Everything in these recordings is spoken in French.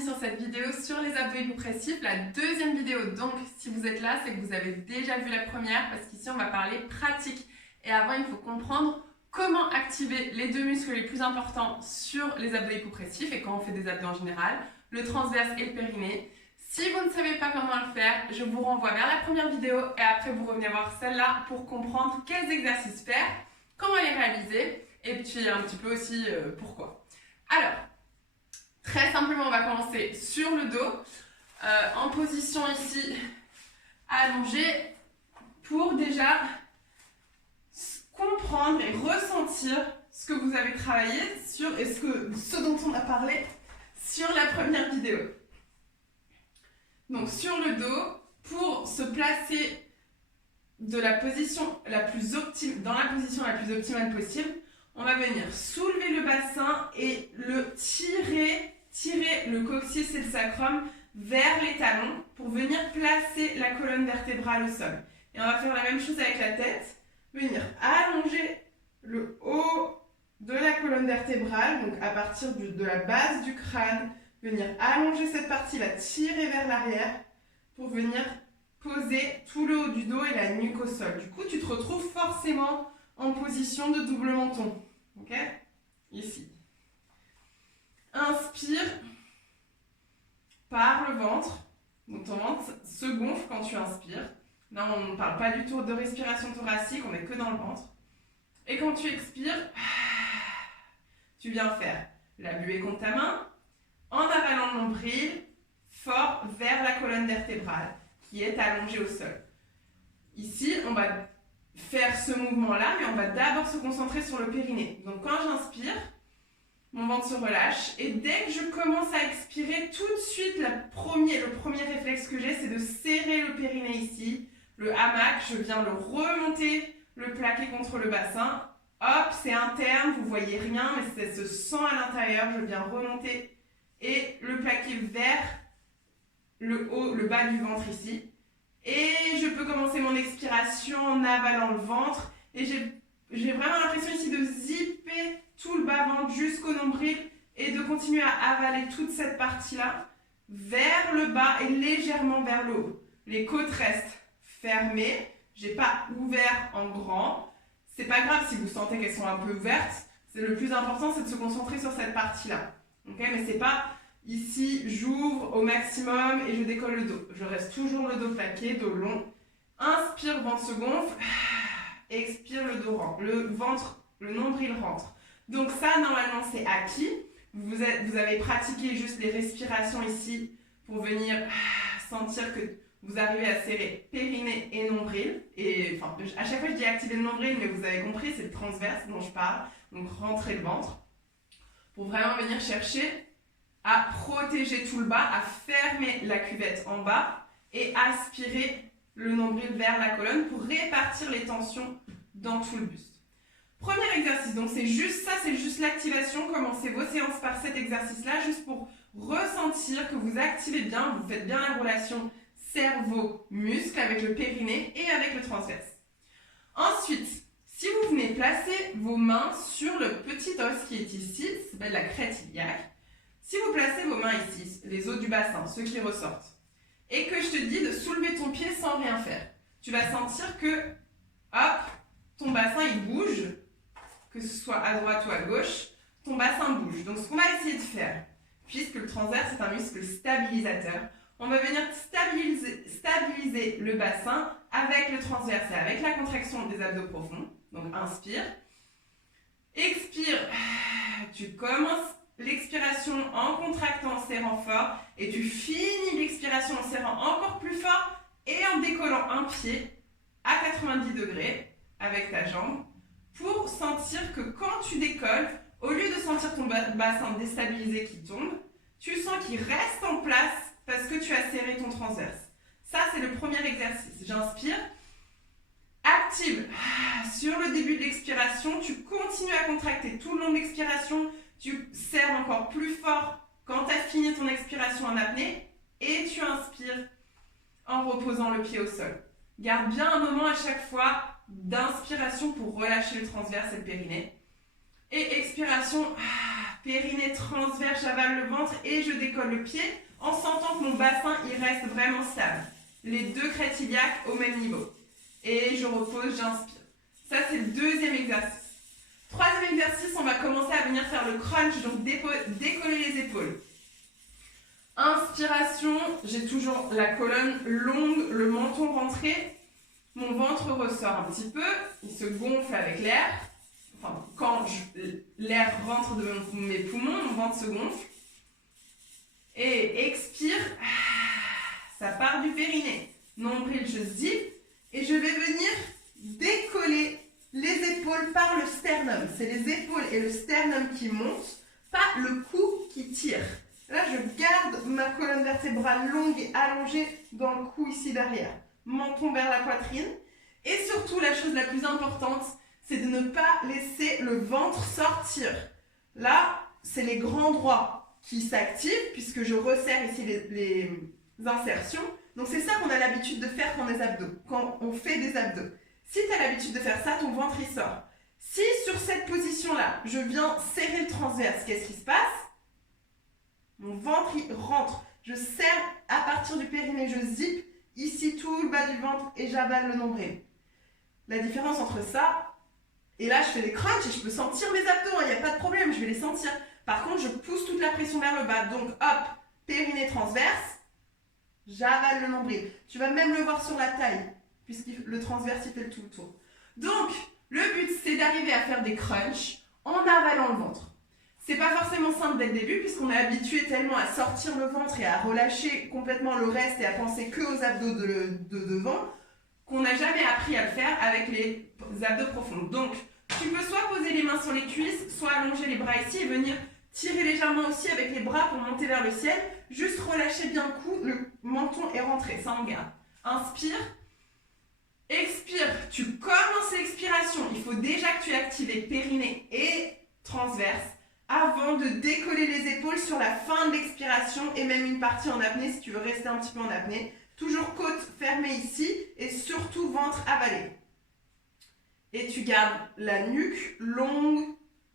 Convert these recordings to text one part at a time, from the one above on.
bienvenue sur cette vidéo sur les abdos hypopressifs, la deuxième vidéo. Donc si vous êtes là, c'est que vous avez déjà vu la première parce qu'ici on va parler pratique. Et avant, il faut comprendre comment activer les deux muscles les plus importants sur les abdos hypopressifs et quand on fait des abdos en général, le transverse et le périnée. Si vous ne savez pas comment le faire, je vous renvoie vers la première vidéo et après vous revenez voir celle-là pour comprendre quels exercices faire, comment les réaliser et puis un petit peu aussi pourquoi. Alors, très simplement, on va commencer sur le dos, en position ici allongée, pour déjà comprendre et ressentir ce que vous avez travaillé sur et ce dont on a parlé sur la première vidéo. Donc sur le dos, pour se placer de la position dans la position la plus optimale possible, on va venir soulever le bassin et le tirer le coccyx et le sacrum vers les talons pour venir placer la colonne vertébrale au sol. Et on va faire la même chose avec la tête, venir allonger le haut de la colonne vertébrale, donc à partir de la base du crâne, venir allonger cette partie, la tirer vers l'arrière pour venir poser tout le haut du dos et la nuque au sol. Du coup, tu te retrouves forcément en position de double menton. Ok ? Ici. Inspire par le ventre. Donc ton ventre se gonfle quand tu inspires. Là, on ne parle pas du tout de respiration thoracique, on n'est que dans le ventre. Et quand tu expires, tu viens faire la buée contre ta main, en avalant le nombril, fort vers la colonne vertébrale, qui est allongée au sol. Ici, on va faire ce mouvement-là, mais on va d'abord se concentrer sur le périnée. Donc quand j'inspire, mon ventre se relâche, et dès que je commence à expirer, tout de suite, le premier réflexe que j'ai, c'est de serrer le périnée ici, le hamac, je viens le remonter, le plaquer contre le bassin. Hop, c'est interne, vous voyez rien, mais ça se sent à l'intérieur, je viens remonter et le plaquer vers le haut, le bas du ventre ici. Et je peux commencer mon expiration en avalant le ventre. Et j'ai vraiment l'impression ici de zipper tout le bas-ventre jusqu'au nombril et de continuer à avaler toute cette partie-là vers le bas et légèrement vers le haut. Les côtes restent fermées. Je n'ai pas ouvert en grand. C'est pas grave si vous sentez qu'elles sont un peu ouvertes. Le plus important, c'est de se concentrer sur cette partie-là. Okay, mais c'est pas ici, j'ouvre au maximum et je décolle le dos. Je reste toujours le dos plaqué, dos long. Inspire, ventre se gonfle. Expire, le dos rentre. Le nombril rentre. Donc ça, normalement, c'est acquis. Vous avez pratiqué juste les respirations ici pour venir sentir que vous arrivez à serrer périnée et nombril. Et enfin, à chaque fois, je dis activer le nombril, mais vous avez compris, c'est le transverse dont je parle. Donc, rentrer le ventre pour vraiment venir chercher à protéger tout le bas, à fermer la cuvette en bas et aspirer le nombril vers la colonne pour répartir les tensions dans tout le buste. Premier exercice, donc c'est juste ça, c'est juste l'activation. Commencez vos séances par cet exercice-là, juste pour ressentir que vous activez bien, vous faites bien la relation cerveau-muscle avec le périnée et avec le transverse. Ensuite, si vous venez placer vos mains sur le petit os qui est ici, ça s'appelle la crête iliaque. Si vous placez vos mains ici, les os du bassin, ceux qui ressortent, et que je te dis de soulever ton pied sans rien faire, tu vas sentir que, hop, ton bassin il bouge, que ce soit à droite ou à gauche, ton bassin bouge. Donc ce qu'on va essayer de faire, puisque le transverse est un muscle stabilisateur, on va venir stabiliser le bassin avec le transverse et avec la contraction des abdos profonds. Donc inspire, expire, tu commences l'expiration en contractant, en serrant fort et tu finis l'expiration en serrant encore plus fort et en décollant un pied à 90 degrés avec ta jambe pour sentir que quand tu décolles, au lieu de sentir ton bassin déstabilisé qui tombe, tu sens qu'il reste en place parce que tu as serré ton transverse. Ça, c'est le premier exercice. J'inspire. Active. Sur le début de l'expiration, tu continues à contracter tout le long de l'expiration. Tu serres encore plus fort quand tu as fini ton expiration en apnée. Et tu inspires en reposant le pied au sol. Garde bien un moment à chaque fois d'inspiration pour relâcher le transverse et le périnée. Et expiration, périnée transverse, j'avale le ventre et je décolle le pied en sentant que mon bassin il reste vraiment stable. Les deux crêtes iliaques au même niveau. Et je repose, j'inspire. Ça, c'est le deuxième exercice. Troisième exercice, on va commencer à venir faire le crunch, donc décoller les épaules. Inspiration, j'ai toujours la colonne longue, le menton rentré. Mon ventre ressort un petit peu, il se gonfle avec l'air. Enfin, quand l'air rentre de mes poumons, mon ventre se gonfle. Et expire, ça part du périnée. Nombril, je zip et je vais venir décoller les épaules par le sternum. C'est les épaules et le sternum qui montent, pas le cou qui tire. Là, je garde ma colonne vertébrale longue et allongée dans le cou ici derrière. Menton vers la poitrine. Et surtout, la chose la plus importante, c'est de ne pas laisser le ventre sortir. Là, c'est les grands droits qui s'activent puisque je resserre ici les insertions. Donc, c'est ça qu'on a l'habitude de faire quand on fait des abdos. Si tu as l'habitude de faire ça, ton ventre il sort. Si sur cette position-là, je viens serrer le transverse, qu'est-ce qui se passe? Mon ventre il rentre. Je serre à partir du périnée, je zip ici tout le bas du ventre et j'avale le nombril. La différence entre ça, et là je fais des crunchs et je peux sentir mes abdos, il n'y a pas de problème, je vais les sentir. Par contre, je pousse toute la pression vers le bas. Donc hop, périnée transverse, j'avale le nombril. Tu vas même le voir sur la taille, puisque le transverse il fait tout le tour. Donc, le but c'est d'arriver à faire des crunchs en avalant le ventre. C'est pas forcément simple dès le début, puisqu'on est habitué tellement à sortir le ventre et à relâcher complètement le reste et à penser que aux abdos de devant, qu'on n'a jamais appris à le faire avec les abdos profonds. Donc, tu peux soit poser les mains sur les cuisses, soit allonger les bras ici et venir tirer légèrement aussi avec les bras pour monter vers le ciel. Juste relâcher bien le cou, le menton est rentré, ça on garde. Inspire, expire, tu commences l'expiration. Il faut déjà que tu aies activé périnée et transverse avant de décoller les épaules sur la fin de l'expiration et même une partie en apnée si tu veux rester un petit peu en apnée. Toujours côte fermée ici et surtout ventre avalé. Et tu gardes la nuque longue,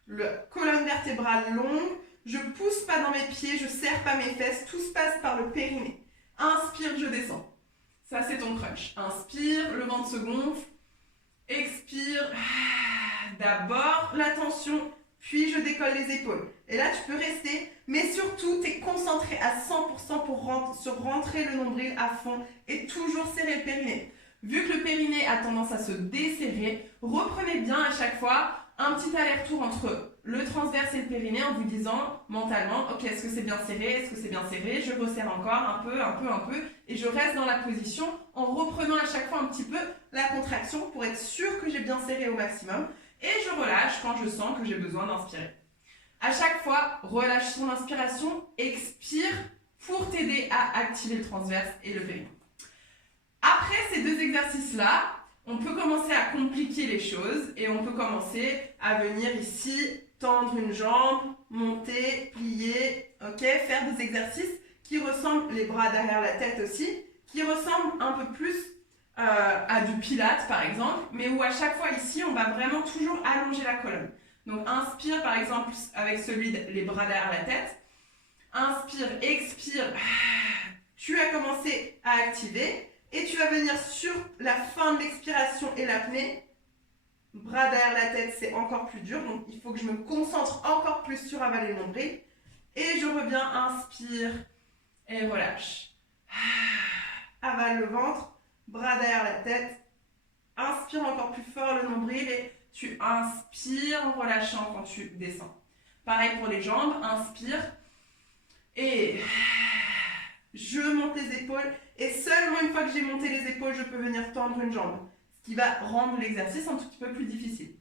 la colonne vertébrale longue. Je ne pousse pas dans mes pieds, je ne serre pas mes fesses, tout se passe par le périnée. Inspire, je descends. Ça, c'est ton crunch. Inspire, le ventre se gonfle. Expire. D'abord, la tension, puis je décolle les épaules. Et là, tu peux rester, mais surtout, tu es concentré à 100% pour rentrer le nombril à fond et toujours serrer le périnée. Vu que le périnée a tendance à se desserrer, reprenez bien à chaque fois un petit aller-retour entre le transverse et le périnée en vous disant mentalement, ok, est-ce que c'est bien serré, est-ce que c'est bien serré, je resserre encore un peu, et je reste dans la position en reprenant à chaque fois un petit peu la contraction pour être sûr que j'ai bien serré au maximum, et je relâche quand je sens que j'ai besoin d'inspirer. À chaque fois, relâche ton inspiration, expire pour t'aider à activer le transverse et le périnée. Après ces deux exercices-là, on peut commencer à compliquer les choses et on peut commencer à venir ici tendre une jambe, monter, plier, ok, faire des exercices qui ressemblent, les bras derrière la tête aussi, qui ressemblent un peu plus à du pilates par exemple, mais où à chaque fois ici, on va vraiment toujours allonger la colonne. Donc inspire par exemple avec les bras derrière la tête, inspire, expire, tu as commencé à activer. Et tu vas venir sur la fin de l'expiration et l'apnée. Bras derrière la tête, c'est encore plus dur. Donc, il faut que je me concentre encore plus sur avaler le nombril. Et je reviens, inspire et relâche. Avale le ventre, bras derrière la tête. Inspire encore plus fort le nombril et tu inspires en relâchant quand tu descends. Pareil pour les jambes, inspire et je monte les épaules. Et seulement une fois que j'ai monté les épaules, je peux venir tendre une jambe. Ce qui va rendre l'exercice un tout petit peu plus difficile.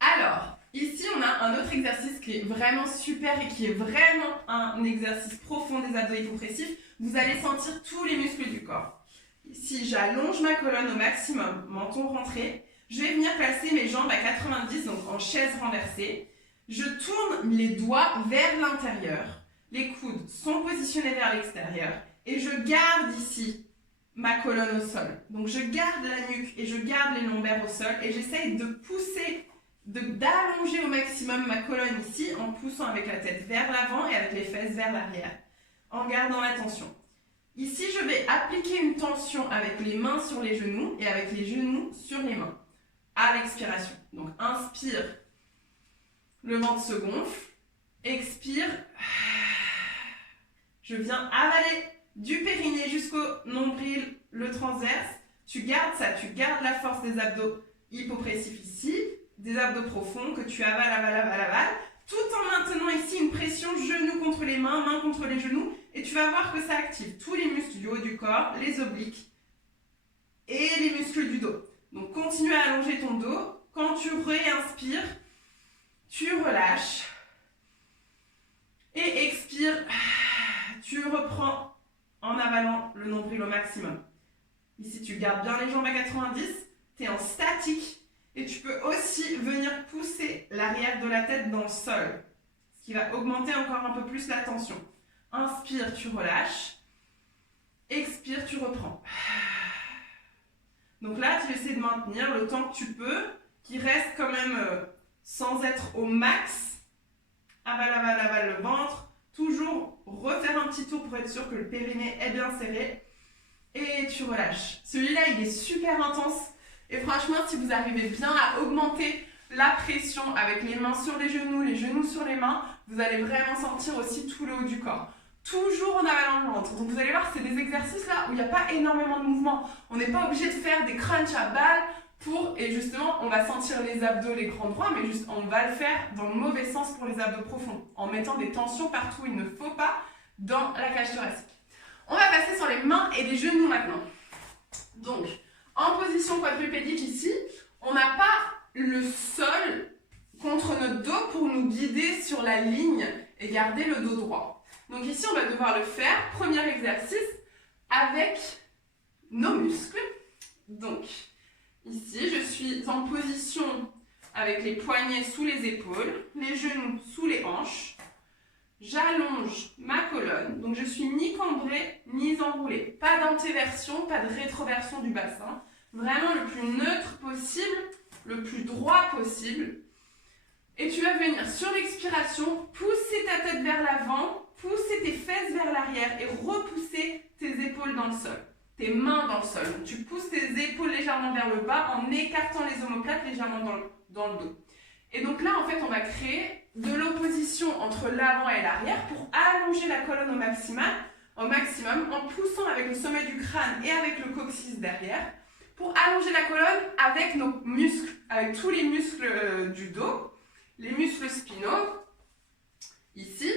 Alors, ici, on a un autre exercice qui est vraiment super et qui est vraiment un exercice profond des abdos hypocressifs. Vous allez sentir tous les muscles du corps. Ici, j'allonge ma colonne au maximum, menton rentré. Je vais venir placer mes jambes à 90, donc en chaise renversée. Je tourne les doigts vers l'intérieur. Les coudes sont positionnés vers l'extérieur. Et je garde ici ma colonne au sol. Donc je garde la nuque et je garde les lombaires au sol et j'essaye de pousser d'allonger au maximum ma colonne ici en poussant avec la tête vers l'avant et avec les fesses vers l'arrière, en gardant la tension. Ici, je vais appliquer une tension avec les mains sur les genoux et avec les genoux sur les mains à l'expiration. Donc, inspire, le ventre se gonfle, expire, je viens avaler du périnée jusqu'au nombril, le transverse. Tu gardes ça, tu gardes la force des abdos hypopressifs ici, des abdos profonds que tu avales, tout en maintenant ici une pression genou contre les mains, mains contre les genoux, et tu vas voir que ça active tous les muscles du haut du corps, les obliques et les muscles du dos. Donc continue à allonger ton dos. Quand tu réinspires, tu relâches et expire, tu reprends en avalant le nombril au maximum. Ici, tu gardes bien les jambes à 90, tu es en statique et tu peux aussi venir pousser l'arrière de la tête dans le sol, ce qui va augmenter encore un peu plus la tension. Inspire, tu relâches. Expire, tu reprends. Donc là, tu essaies de maintenir le temps que tu peux, qui reste quand même sans être au max. Avale le ventre. Toujours refaire un petit tour pour être sûr que le périnée est bien serré. Et tu relâches. Celui-là, il est super intense. Et franchement, si vous arrivez bien à augmenter la pression avec les mains sur les genoux sur les mains, vous allez vraiment sentir aussi tout le haut du corps. Toujours en avalant le ventre. Donc vous allez voir, c'est des exercices là où il n'y a pas énormément de mouvement. On n'est pas obligé de faire des crunchs à balles et justement, on va sentir les abdos, les grands droits, mais juste on va le faire dans le mauvais sens pour les abdos profonds, en mettant des tensions partout où il ne faut pas dans la cage thoracique. On va passer sur les mains et les genoux maintenant. Donc, en position quadrupédique ici, on n'a pas le sol contre notre dos pour nous guider sur la ligne et garder le dos droit. Donc ici, on va devoir le faire, premier exercice, avec nos muscles. Donc, ici, je suis en position avec les poignets sous les épaules, les genoux sous les hanches. J'allonge ma colonne, donc je suis ni cambrée ni enroulée. Pas d'antéversion, pas de rétroversion du bassin. Vraiment le plus neutre possible, le plus droit possible. Et tu vas venir sur l'expiration, pousser ta tête vers l'avant, pousser tes fesses vers l'arrière et repousser tes épaules dans le sol. Tes mains dans le sol. Donc tu pousses tes épaules légèrement vers le bas en écartant les omoplates légèrement dans le dos. Et donc là, en fait, on va créer de l'opposition entre l'avant et l'arrière pour allonger la colonne au maximum en poussant avec le sommet du crâne et avec le coccyx derrière pour allonger la colonne avec nos muscles, avec tous les muscles du dos, les muscles spinaux. Ici,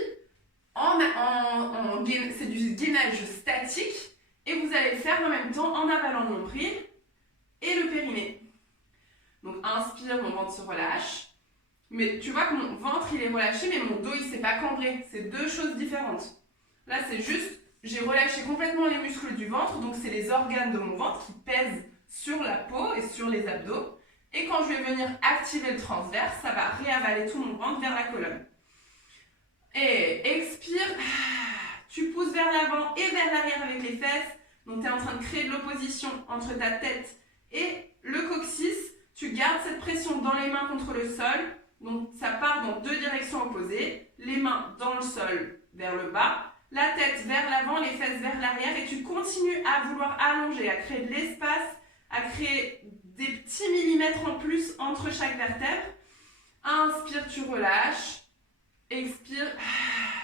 c'est du gainage statique et vous allez le faire en même temps en avalant le nombril et le périnée. Donc inspire, mon ventre se relâche. Mais tu vois que mon ventre il est relâché, mais mon dos il s'est pas cambré. C'est deux choses différentes. Là c'est juste, j'ai relâché complètement les muscles du ventre, donc c'est les organes de mon ventre qui pèsent sur la peau et sur les abdos. Et quand je vais venir activer le transverse, ça va réavaler tout mon ventre vers la colonne. Et expire, tu pousses vers l'avant et vers l'arrière avec les fesses. Donc tu es en train de créer de l'opposition entre ta tête et le coccyx. Tu gardes cette pression dans les mains contre le sol. Donc ça part dans deux directions opposées, les mains dans le sol vers le bas, la tête vers l'avant, les fesses vers l'arrière et tu continues à vouloir allonger, à créer de l'espace, à créer des petits millimètres en plus entre chaque vertèbre. Inspire, tu relâches, expire,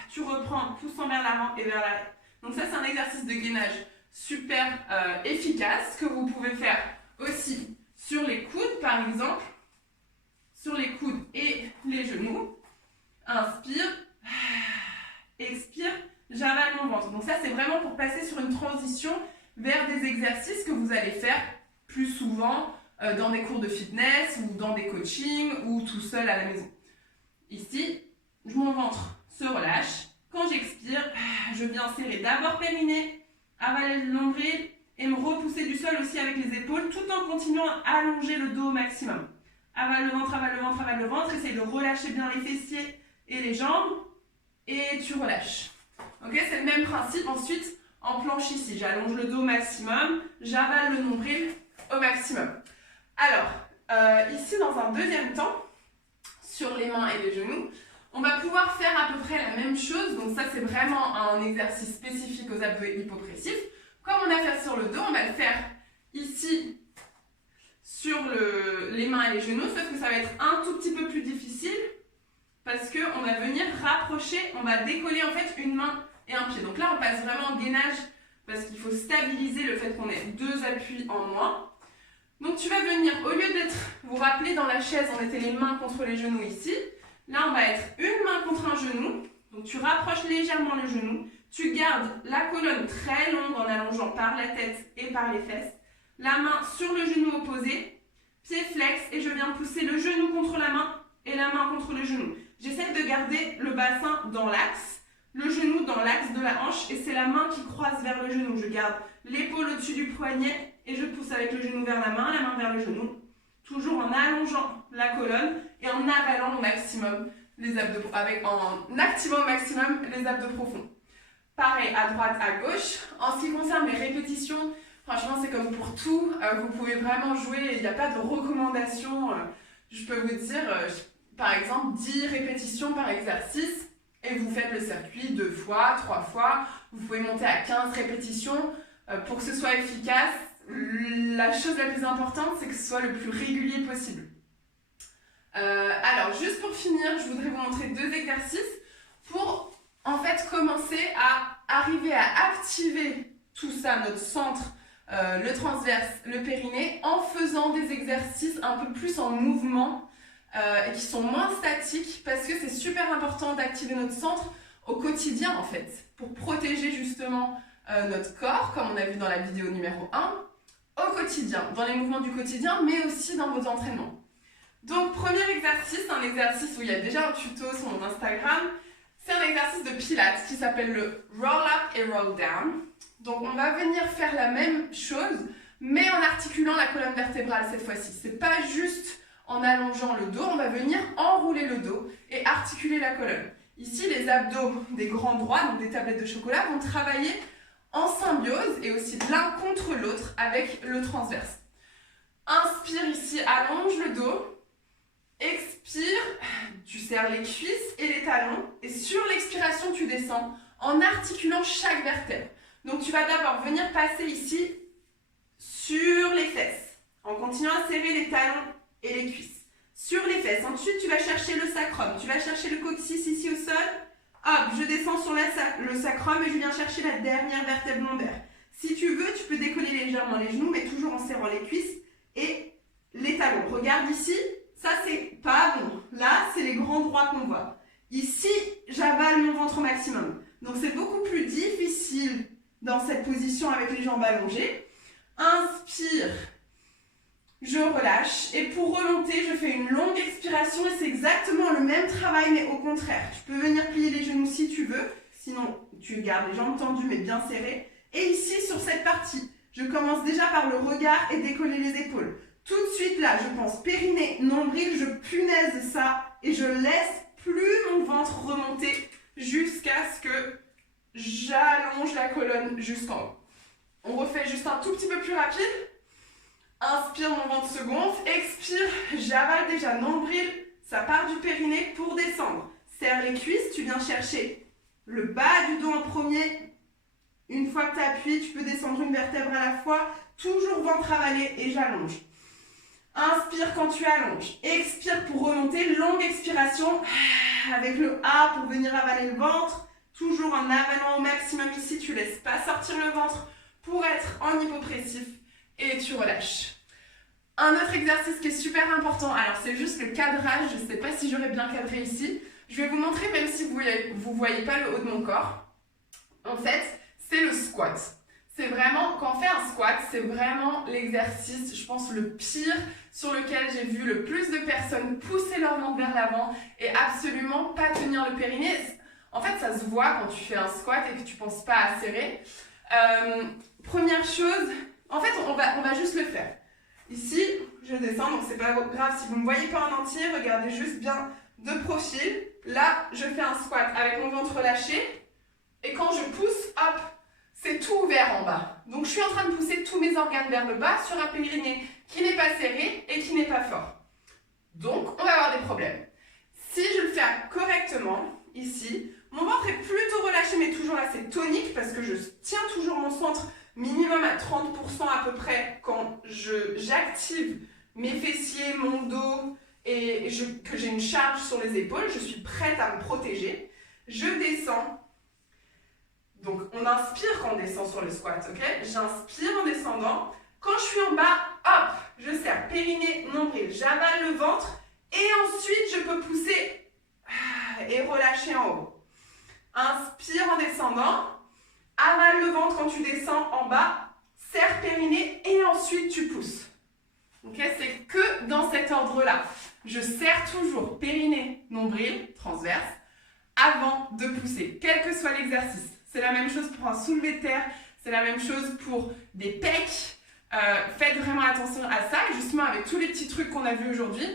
tu reprends, poussant vers l'avant et vers l'arrière. Donc ça c'est un exercice de gainage super efficace que vous pouvez faire aussi sur les coudes par exemple. Sur les coudes et les genoux. Inspire, expire, j'avale mon ventre. Donc ça, c'est vraiment pour passer sur une transition vers des exercices que vous allez faire plus souvent dans des cours de fitness ou dans des coachings ou tout seul à la maison. Ici, mon ventre se relâche. Quand j'expire, je viens serrer d'abord périnée, avaler le nombril et me repousser du sol aussi avec les épaules tout en continuant à allonger le dos au maximum. Avale le ventre, avale le ventre, avale le ventre. Essaye de relâcher bien les fessiers et les jambes. Et tu relâches. Ok, c'est le même principe. Ensuite, en planche ici, j'allonge le dos au maximum. J'avale le nombril au maximum. Alors, ici, dans un deuxième temps, sur les mains et les genoux. On va pouvoir faire à peu près la même chose, donc ça c'est vraiment un exercice spécifique aux abdos hypopressifs. Comme on a fait sur le dos, on va le faire ici sur les mains et les genoux, sauf que ça va être un tout petit peu plus difficile parce qu'on va venir rapprocher, on va décoller en fait une main et un pied. Donc là on passe vraiment en gainage parce qu'il faut stabiliser le fait qu'on ait deux appuis en moins. Donc tu vas venir, au lieu d'être, vous vous rappelez dans la chaise on était les mains contre les genoux ici, là on va être une main contre un genou, donc tu rapproches légèrement le genou, tu gardes la colonne très longue en allongeant par la tête et par les fesses, la main sur le genou opposé, pied flex et je viens pousser le genou contre la main et la main contre le genou. J'essaie de garder le bassin dans l'axe, le genou dans l'axe de la hanche et c'est la main qui croise vers le genou. Je garde l'épaule au-dessus du poignet et je pousse avec le genou vers la main vers le genou. Toujours en allongeant la colonne et en avalant au maximum les abdos, en activant au maximum les abdos profonds. Pareil, à droite, à gauche. En ce qui concerne les répétitions, franchement, c'est comme pour tout. Vous pouvez vraiment jouer, il n'y a pas de recommandation. Je peux vous dire, par exemple, 10 répétitions par exercice et vous faites le circuit 2 fois, 3 fois. Vous pouvez monter à 15 répétitions. Pour que ce soit efficace, la chose la plus importante, c'est que ce soit le plus régulier possible. Alors, juste pour finir, je voudrais vous montrer 2 exercices pour en fait commencer à arriver à activer tout ça, notre centre, le transverse, le périnée, en faisant des exercices un peu plus en mouvement et qui sont moins statiques parce que c'est super important d'activer notre centre au quotidien en fait, pour protéger justement notre corps, comme on a vu dans la vidéo numéro 1, au quotidien, dans les mouvements du quotidien, mais aussi dans vos entraînements. Donc, premier exercice, un exercice où il y a déjà un tuto sur mon Instagram, c'est un exercice de pilates qui s'appelle le roll up et roll down. Donc, on va venir faire la même chose, mais en articulant la colonne vertébrale cette fois-ci. C'est pas juste en allongeant le dos, on va venir enrouler le dos et articuler la colonne. Ici, les abdos des grands droits, donc des tablettes de chocolat, vont travailler en symbiose et aussi l'un contre l'autre avec le transverse. Inspire ici, allonge le dos. Expire, tu serres les cuisses et les talons et sur l'expiration tu descends en articulant chaque vertèbre. Donc tu vas d'abord venir passer ici sur les fesses en continuant à serrer les talons et les cuisses. Sur les fesses, ensuite tu vas chercher le sacrum, tu vas chercher le coccyx ici au sol. Hop, je descends sur le sacrum et je viens chercher la dernière vertèbre lombaire. Si tu veux, tu peux décoller légèrement les genoux mais toujours en serrant les cuisses et les talons. Regarde ici. Ça, c'est pas bon. Là, c'est les grands droits qu'on voit. Ici, j'avale mon ventre au maximum. Donc, c'est beaucoup plus difficile dans cette position avec les jambes allongées. Inspire. Je relâche. Et pour remonter, je fais une longue expiration. Et c'est exactement le même travail, mais au contraire. Tu peux venir plier les genoux si tu veux. Sinon, tu gardes les jambes tendues, mais bien serrées. Et ici, sur cette partie, je commence déjà par le regard et décoller les épaules. Tout de suite là, je pense périnée, nombril, je punaise ça et je laisse plus mon ventre remonter jusqu'à ce que j'allonge la colonne jusqu'en haut. On refait juste un tout petit peu plus rapide. Inspire, mon ventre se gonfle. Expire, j'avale déjà nombril, ça part du périnée pour descendre. Serre les cuisses, tu viens chercher le bas du dos en premier. Une fois que tu appuies, tu peux descendre une vertèbre à la fois. Toujours ventre avalé et j'allonge. Inspire quand tu allonges. Expire pour remonter. Longue expiration avec le A pour venir avaler le ventre. Toujours en avalant au maximum ici. Tu ne laisses pas sortir le ventre pour être en hypopressif. Et tu relâches. Un autre exercice qui est super important. Alors c'est juste le cadrage. Je ne sais pas si j'aurais bien cadré ici. Je vais vous montrer même si vous ne voyez pas le haut de mon corps. En fait, c'est le squat. C'est vraiment, quand on fait un squat, c'est vraiment l'exercice, je pense, le pire sur lequel j'ai vu le plus de personnes pousser leur ventre vers l'avant et absolument pas tenir le périnée. En fait, ça se voit quand tu fais un squat et que tu ne penses pas à serrer. Première chose, en fait, on va juste le faire. Ici, je descends, donc c'est pas grave si vous ne me voyez pas en entier, regardez juste bien de profil. Là, je fais un squat avec mon ventre lâché et quand je pousse, hop, c'est tout ouvert en bas. Donc, je suis en train de pousser tous mes organes vers le bas sur un périnée qui n'est pas serré et qui n'est pas fort. Donc, on va avoir des problèmes. Si je le fais correctement, ici, mon ventre est plutôt relâché, mais toujours assez tonique, parce que je tiens toujours mon centre minimum à 30% à peu près quand j'active mes fessiers, mon dos, et que j'ai une charge sur les épaules. Je suis prête à me protéger. Je descends. Donc, on inspire quand on descend sur le squat, ok? J'inspire en descendant. Quand je suis en bas, hop, je serre périnée, nombril. J'avale le ventre et ensuite, je peux pousser et relâcher en haut. Inspire en descendant. Avale le ventre quand tu descends en bas. Serre périnée et ensuite, tu pousses. Ok? C'est que dans cet ordre-là. Je serre toujours périnée, nombril, transverse, avant de pousser, quel que soit l'exercice. C'est la même chose pour un soulevé de terre, c'est la même chose pour des pecs. Faites vraiment attention à ça. Et justement, avec tous les petits trucs qu'on a vus aujourd'hui,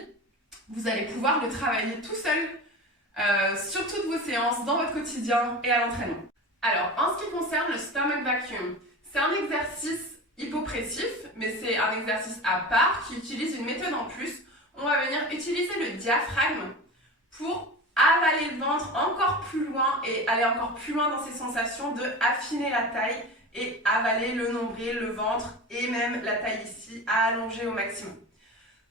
vous allez pouvoir le travailler tout seul sur toutes vos séances, dans votre quotidien et à l'entraînement. Alors, en ce qui concerne le stomach vacuum, c'est un exercice hypopressif, mais c'est un exercice à part qui utilise une méthode en plus. On va venir utiliser le diaphragme pour avaler le ventre encore plus loin et aller encore plus loin dans ces sensations de affiner la taille et avaler le nombril, le ventre et même la taille ici à allonger au maximum.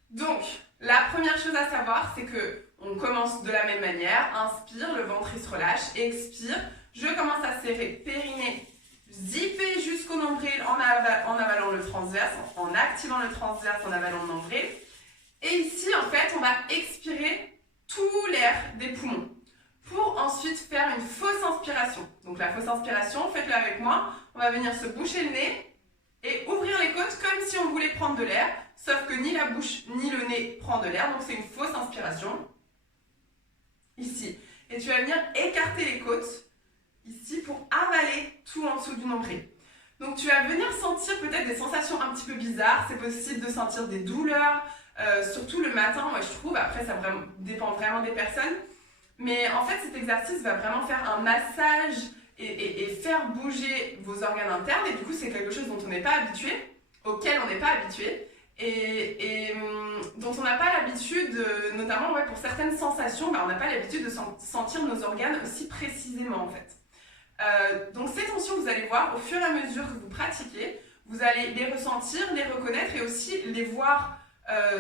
Donc, la première chose à savoir, c'est que on commence de la même manière. Inspire, le ventre il se relâche. Expire, je commence à serrer périnée, zipper jusqu'au nombril en avalant le transverse, en activant le transverse, en avalant le nombril. Et ici, en fait, on va expirer tout l'air des poumons pour ensuite faire une fausse inspiration. Donc la fausse inspiration, faites-le avec moi. On va venir se boucher le nez et ouvrir les côtes comme si on voulait prendre de l'air, sauf que ni la bouche ni le nez prend de l'air, donc c'est une fausse inspiration. Ici. Et tu vas venir écarter les côtes ici pour avaler tout en dessous du nombril. Donc tu vas venir sentir peut-être des sensations un petit peu bizarres. C'est possible de sentir des douleurs, surtout le matin, moi je trouve. Après ça dépend vraiment des personnes. Mais en fait cet exercice va vraiment faire un massage et faire bouger vos organes internes. Et du coup c'est quelque chose dont on n'est pas habitué, auquel on n'est pas habitué. Et dont on n'a pas l'habitude, notamment pour certaines sensations, on n'a pas l'habitude de sentir nos organes aussi précisément en fait. Donc ces tensions, vous allez voir, au fur et à mesure que vous pratiquez, vous allez les ressentir, les reconnaître et aussi les voir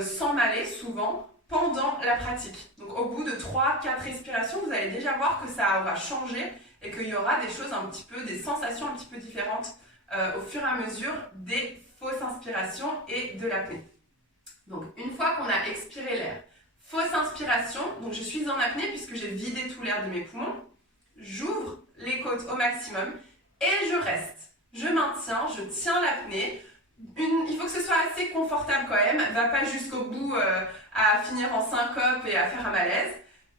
s'en aller souvent pendant la pratique. Donc au bout de 3-4 respirations, vous allez déjà voir que ça aura changé et qu'il y aura des choses un petit peu, des sensations un petit peu différentes au fur et à mesure des fausses inspirations et de l'apnée. Donc une fois qu'on a expiré l'air, fausse inspiration, donc je suis en apnée puisque j'ai vidé tout l'air de mes poumons, j'ouvre les côtes au maximum et je reste. Je maintiens, je tiens l'apnée. Il faut que ce soit assez confortable quand même, va pas jusqu'au bout à finir en syncope et à faire un malaise.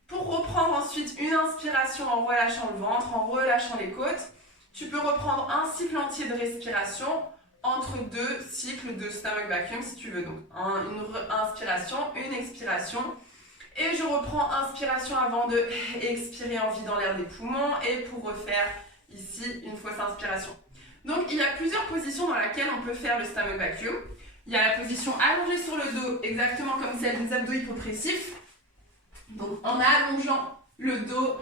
Pour reprendre ensuite une inspiration en relâchant le ventre, en relâchant les côtes, tu peux reprendre un cycle entier de respiration entre 2 cycles de stomach vacuum si tu veux. Donc une inspiration, une expiration. Et je reprends inspiration avant de expirer en vidant l'air des poumons et pour refaire ici une fausse inspiration. Donc il y a plusieurs positions dans lesquelles on peut faire le stomach vacuum. Il y a la position allongée sur le dos, exactement comme celle des abdos hypopressifs. Donc en allongeant le dos,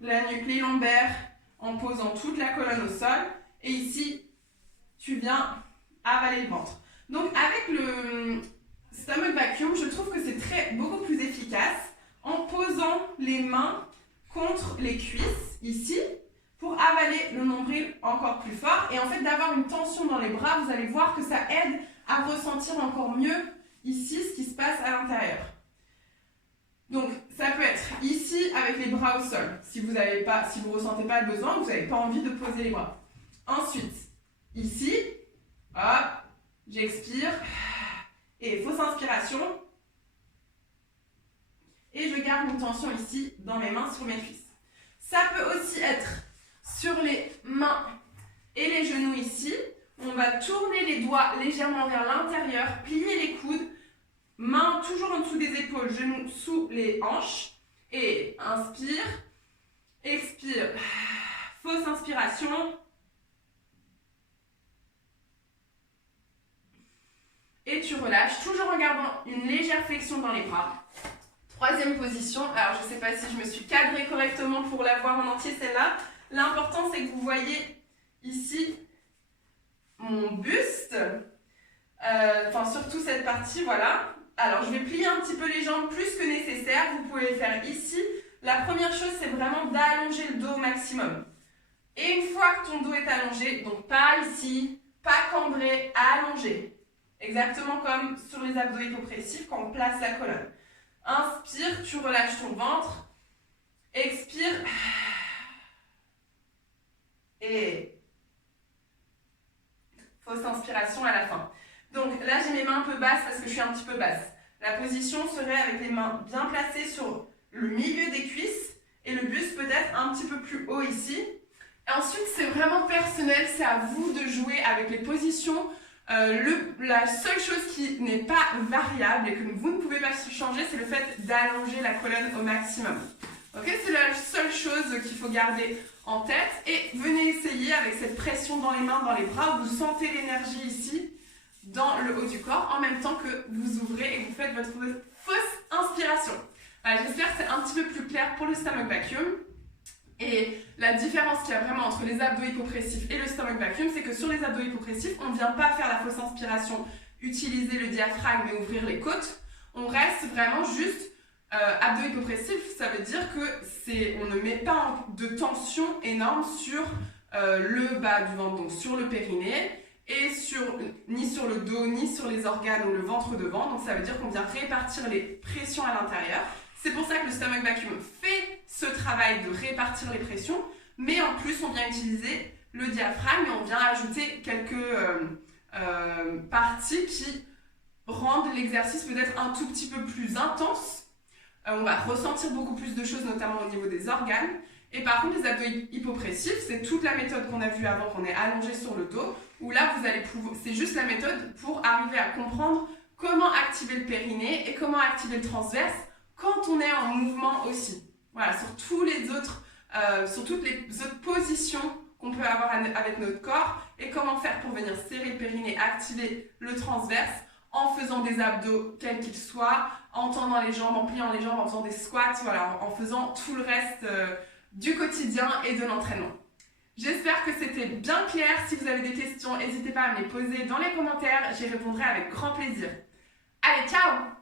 la nuque, les lombaires, en posant toute la colonne au sol. Et ici, tu viens avaler le ventre. Donc avec le stomach vacuum, je trouve que c'est beaucoup plus efficace en posant les mains contre les cuisses ici pour avaler le nombril encore plus fort et en fait d'avoir une tension dans les bras, vous allez voir que ça aide à ressentir encore mieux ici ce qui se passe à l'intérieur. Donc ça peut être ici avec les bras au sol si vous ne ressentez pas le besoin, vous n'avez pas envie de poser les bras. Ensuite, ici, hop, j'expire et fausse inspiration et je garde une tension ici dans mes mains sur mes cuisses. Ça peut aussi être sur les mains et les genoux ici. On va tourner les doigts légèrement vers l'intérieur, plier les coudes, mains toujours en dessous des épaules, genoux sous les hanches. Et inspire, expire, fausse inspiration. Et tu relâches, toujours en gardant une légère flexion dans les bras. Troisième position, alors je ne sais pas si je me suis cadrée correctement pour la voir en entier celle-là. L'important c'est que vous voyez ici mon buste, enfin surtout cette partie, voilà. Alors je vais plier un petit peu les jambes plus que nécessaire, vous pouvez le faire ici. La première chose c'est vraiment d'allonger le dos au maximum. Et une fois que ton dos est allongé, donc pas ici, pas cambré, allongé. Exactement comme sur les abdos hypopressifs quand on place la colonne. Inspire, tu relâches ton ventre. Expire. Et fausse inspiration à la fin. Donc là, j'ai mes mains un peu basses parce que je suis un petit peu basse. La position serait avec les mains bien placées sur le milieu des cuisses et le buste peut-être un petit peu plus haut ici. Et ensuite, c'est vraiment personnel, c'est à vous de jouer avec les positions. La seule chose qui n'est pas variable et que vous ne pouvez pas changer, c'est le fait d'allonger la colonne au maximum. Okay, c'est la seule chose qu'il faut garder en tête. Et venez essayer avec cette pression dans les mains, dans les bras, où vous sentez l'énergie ici, dans le haut du corps, en même temps que vous ouvrez et vous faites votre fausse inspiration. Voilà, j'espère que c'est un petit peu plus clair pour le stomach vacuum. Et la différence qu'il y a vraiment entre les abdos hypopressifs et le stomach vacuum, c'est que sur les abdos hypopressifs, on ne vient pas faire la fausse inspiration, utiliser le diaphragme et ouvrir les côtes. On reste vraiment juste abdos hypopressifs, ça veut dire que on ne met pas de tension énorme sur le bas du ventre, donc sur le périnée, et ni sur le dos, ni sur les organes ou le ventre devant. Donc ça veut dire qu'on vient répartir les pressions à l'intérieur. C'est pour ça que le stomach vacuum fait ce travail de répartir les pressions, mais en plus on vient utiliser le diaphragme et on vient ajouter quelques parties qui rendent l'exercice peut-être un tout petit peu plus intense. On va ressentir beaucoup plus de choses, notamment au niveau des organes. Et par contre, les abdos hypopressifs, c'est toute la méthode qu'on a vue avant, qu'on est allongé sur le dos, où là, c'est juste la méthode pour arriver à comprendre comment activer le périnée et comment activer le transverse quand on est en mouvement aussi. Voilà, sur toutes les autres positions qu'on peut avoir avec notre corps et comment faire pour venir serrer le périnée, activer le transverse en faisant des abdos quels qu'ils soient, en tendant les jambes, en pliant les jambes, en faisant des squats, voilà, en faisant tout le reste du quotidien et de l'entraînement. J'espère que c'était bien clair. Si vous avez des questions, n'hésitez pas à me les poser dans les commentaires, j'y répondrai avec grand plaisir. Allez, ciao!